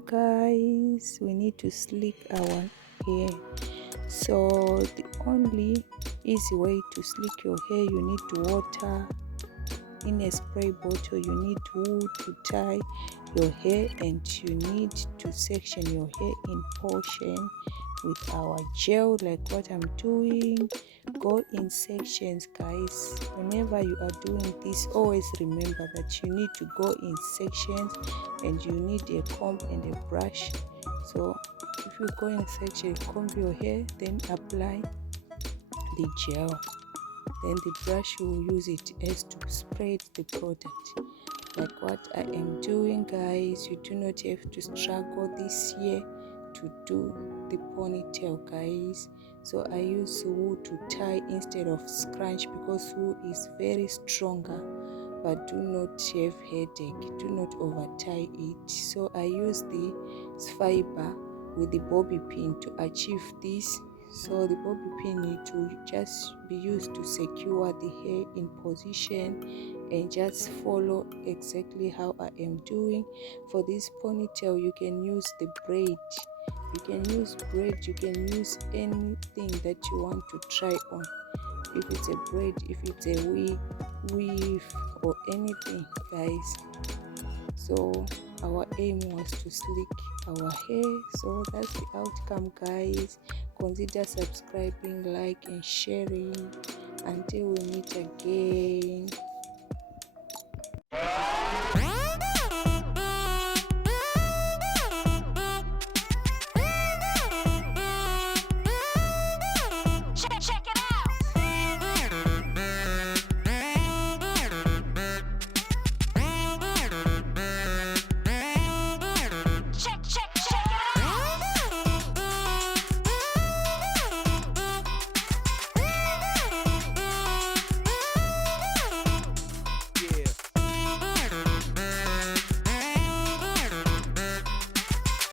now guys, we need to slick our hair. So the only easy way to slick your hair, you need water in a spray bottle, you need wool to tie your hair, and you need to section your hair in portion with our gel, like what I'm doing. Go in sections guys. Whenever you are doing this, always remember that you need to go in sections, and you need a comb and a brush. So if you go in section, comb your hair, then apply the gel, then the brush you will use it as to spread the product, like what I am doing guys. You do not have to struggle this year to do the ponytail guys. So I use wool to tie instead of scrunch, because wool is very stronger, but do not have headache, do not over tie it. So I use the fiber with the bobby pin to achieve this. So the bobby pin need to just be used to secure the hair in position, and just follow exactly how I am doing. For this ponytail, you can use the braid, you can use anything that you want to try on. If it's a braid, if it's a weave or anything guys. So our aim was to slick our hair. So that's the outcome guys. Consider subscribing, like and sharing. Until we meet again.